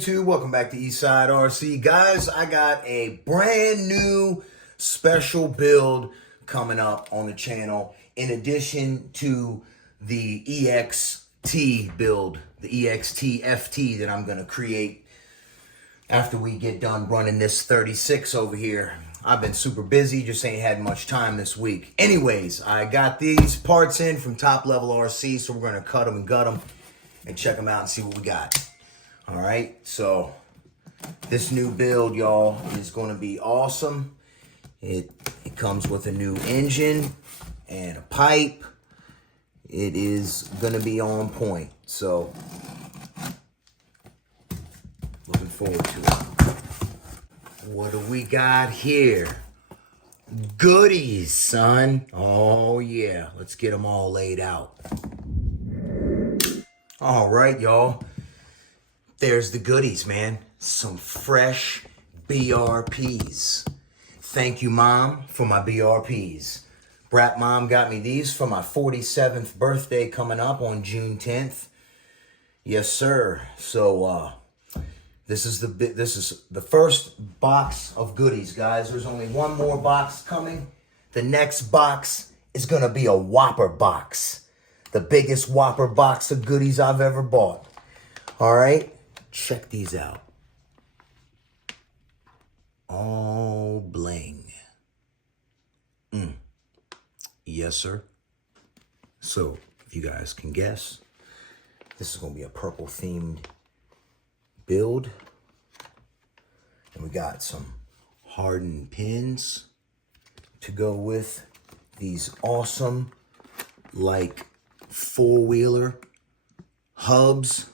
YouTube? Welcome back to Eastside RC. Guys, I got a brand new special build coming up on the channel in addition to the EXT build, the EXT FT that I'm going to create after we get done running this 36 over here. I've been super busy, just ain't had much time this week. Anyways, I got these parts in from Top Level RC, so we're going to cut them and gut them and check them out and see what we got. All right, so this new build, y'all, is going to be awesome. It comes with a new engine and a pipe. It is going to be on point, so looking forward to it. What do we got here? Goodies, son. Oh, yeah. Let's get them all laid out. All right, y'all. There's the goodies, man. Some fresh BRPs. Thank you, Mom, for my BRPs. Brat Mom got me these for my 47th birthday coming up on June 10th. Yes, sir. So, this is the first box of goodies, guys. There's only one more box coming. The next box is going to be a Whopper box. The biggest Whopper box of goodies I've ever bought. All right? Check these out. All bling. Yes, sir. So, if you guys can guess, this is going to be a purple themed build. And we got some hardened pins to go with these awesome, like, four-wheeler hubs.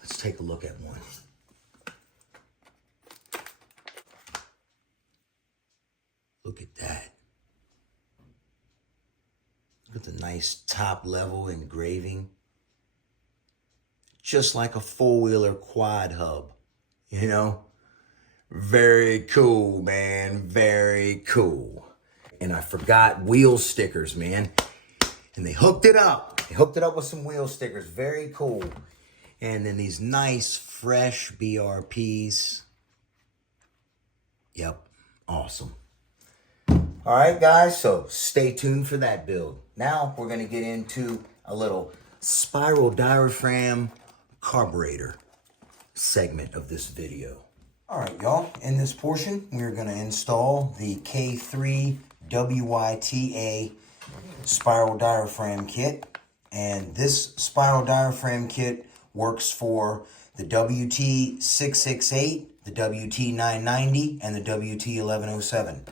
Let's take a look at one. Look at that. Look at the nice top level engraving. Just like a four-wheeler quad hub, you know? Very cool, man. Very cool. And I forgot wheel stickers, man. And they hooked it up. They hooked it up with some wheel stickers. Very cool. And then these nice, fresh BRPs. Yep. Awesome. All right, guys. So stay tuned for that build. Now we're going to get into a little spiral diaphragm carburetor segment of this video. All right, y'all. In this portion, we're going to install the K3 WYTA spiral diaphragm kit. And this spiral diaphragm kit works for the WT668, the WT990, and the WT1107,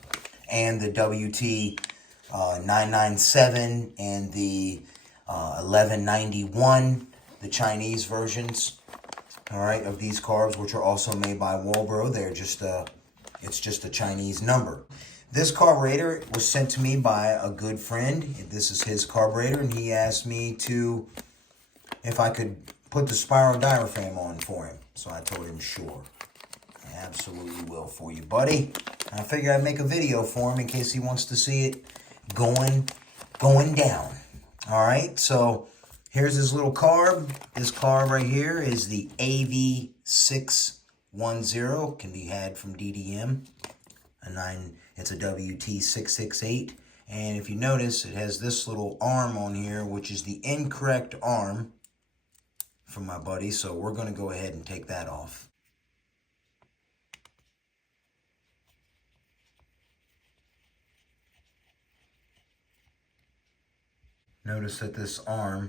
and the WT997 and the 1191, the Chinese versions, all right, of these carbs, which are also made by Walbro. They're just it's just a Chinese number. This carburetor was sent to me by a good friend. This is his carburetor, and he asked me if I could put the spiral diaphragm on for him. So I told him, sure. I absolutely will for you, buddy. I figured I'd make a video for him in case he wants to see it going down. All right, so here's his little carb. This carb right here is the AV610. Can be had from DDM. It's a WT668. And if you notice, it has this little arm on here, which is the incorrect arm from my buddy. So we're going to go ahead and take that off. Notice that this arm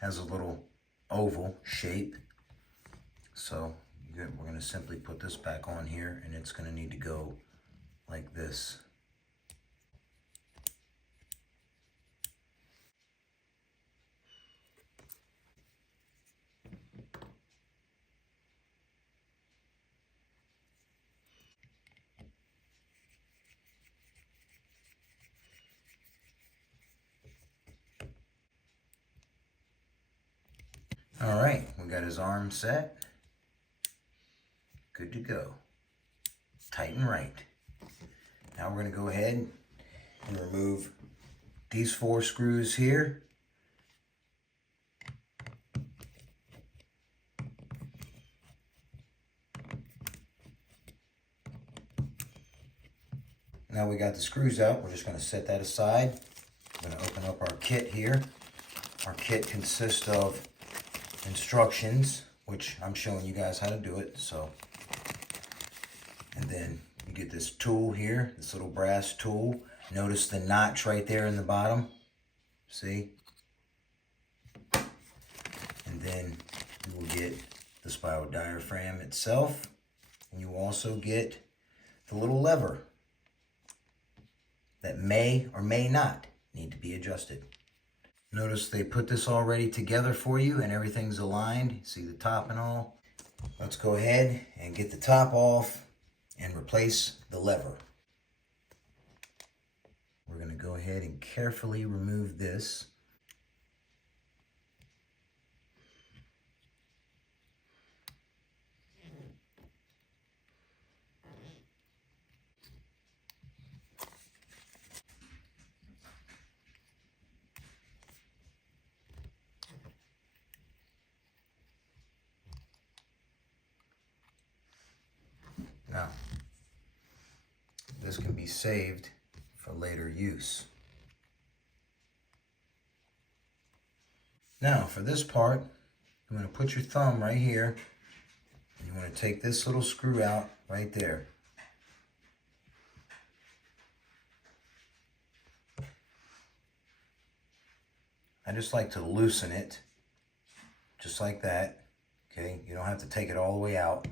has a little oval shape. So we're going to simply put this back on here, and it's going to need to go like this. All right, we got his arm set. Good to go. Tight and right. Now we're going to go ahead and remove these 4 screws here. Now we got the screws out, we're just going to set that aside. I'm going to open up our kit here. Our kit consists of instructions, which I'm showing you guys how to do it. So, and then you get this tool here, this little brass tool. Notice the notch right there in the bottom. See? And then you will get the spiral diaphragm itself. And you will also get the little lever that may or may not need to be adjusted. Notice they put this already together for you and everything's aligned. See the top and all? Let's go ahead and get the top off and replace the lever. We're going to go ahead and carefully remove this. Now, this can be saved for later use. Now, for this part, you want to put your thumb right here, and you want to take this little screw out right there. I just like to loosen it, just like that. Okay, you don't have to take it all the way out.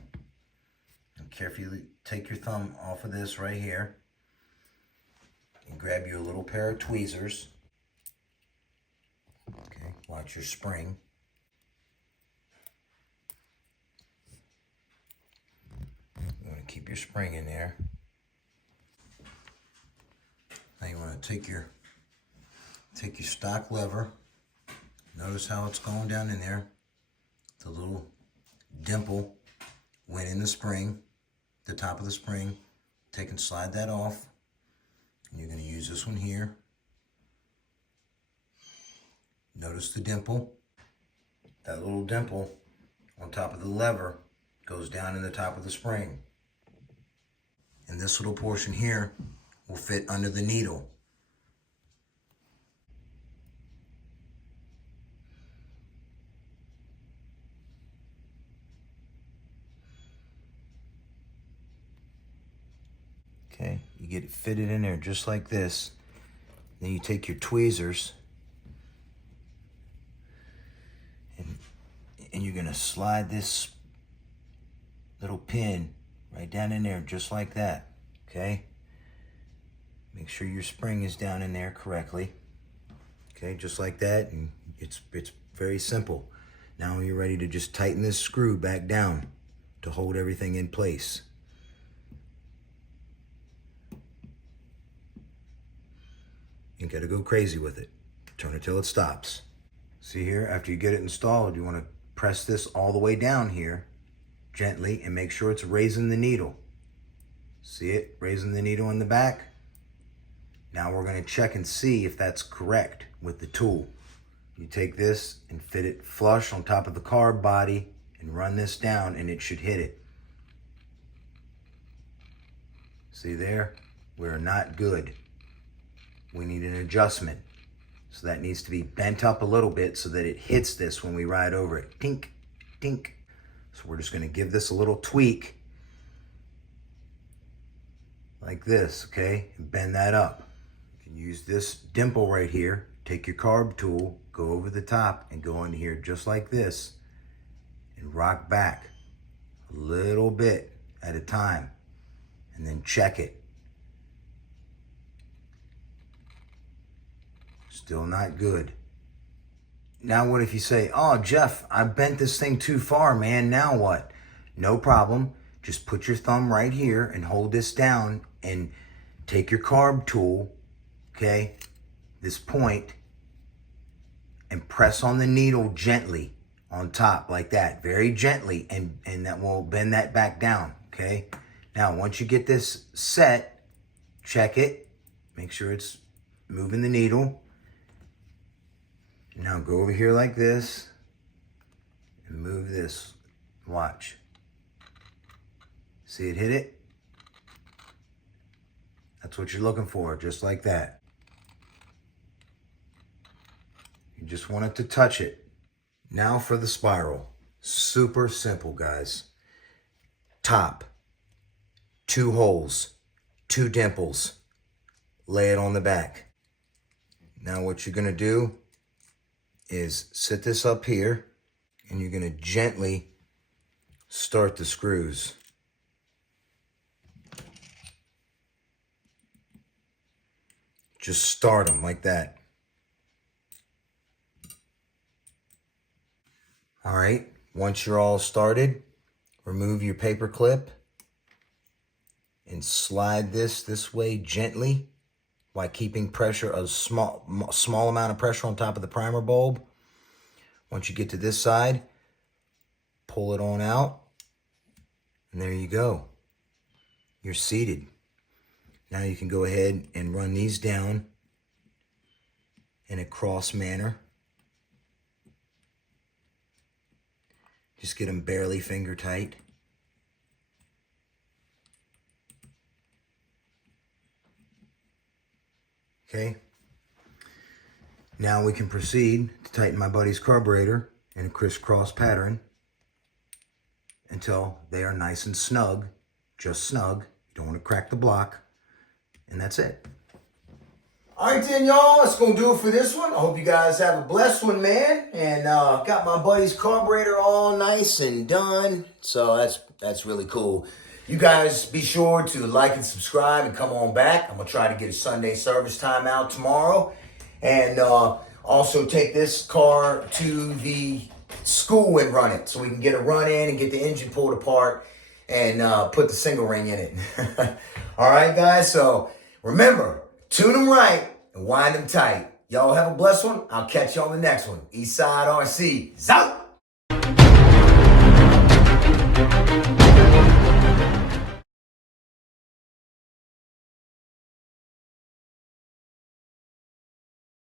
And carefully take your thumb off of this right here and grab your little pair of tweezers. Okay, watch your spring. You want to keep your spring in there. Now you want to take your stock lever. Notice how it's going down in there. The little dimple went in the spring, the top of the spring. Take and slide that off. And you're going to use this one here. Notice the dimple. That little dimple on top of the lever goes down in the top of the spring. And this little portion here will fit under the needle. Okay, you get it fitted in there just like this. Then you take your tweezers and you're gonna slide this little pin right down in there just like that, okay? Make sure your spring is down in there correctly. Okay, just like that, and it's very simple. Now you're ready to just tighten this screw back down to hold everything in place. You ain't gotta go crazy with it. Turn it till it stops. See here, after you get it installed, you wanna press this all the way down here, gently, and make sure it's raising the needle. See it, raising the needle in the back? Now we're gonna check and see if that's correct with the tool. You take this and fit it flush on top of the carb body and run this down and it should hit it. See there? We're not good. We need an adjustment. So that needs to be bent up a little bit so that it hits this when we ride over it. Tink, tink. So we're just gonna give this a little tweak like this, okay? And bend that up. You can use this dimple right here. Take your carb tool, go over the top and go in here just like this and rock back a little bit at a time and then check it. Still not good. Now what if you say, oh, Jeff, I bent this thing too far, man. Now what? No problem. Just put your thumb right here and hold this down and take your carb tool, okay, this point, and press on the needle gently on top like that, very gently, and that will bend that back down, okay? Now, once you get this set, check it, make sure it's moving the needle. Now go over here like this and move this. Watch. See it hit it? That's what you're looking for, just like that. You just want it to touch it. Now for the spiral. Super simple, guys. Top, 2 holes, 2 dimples. Lay it on the back. Now what you're gonna do is sit this up here and you're gonna gently start the screws. Just start them like that. All right, once you're all started, remove your paper clip and slide this way gently while keeping pressure, a small amount of pressure on top of the primer bulb. Once you get to this side, pull it on out, and there you go. You're seated. Now you can go ahead and run these down in a cross manner. Just get them barely finger tight. Okay. Now we can proceed to tighten my buddy's carburetor in a crisscross pattern until they are nice and snug, just snug. You don't want to crack the block, and that's it. All right then, y'all, that's going to do it for this one. I hope you guys have a blessed one, man. And got my buddy's carburetor all nice and done. So that's really cool. You guys be sure to like and subscribe and come on back. I'm going to try to get a Sunday service time out tomorrow. And also take this car to the school and run it so we can get a run in and get the engine pulled apart and put the single ring in it. All right, guys. So remember, tune them right and wind them tight. Y'all have a blessed one. I'll catch you on the next one. Eastside RC. Zout!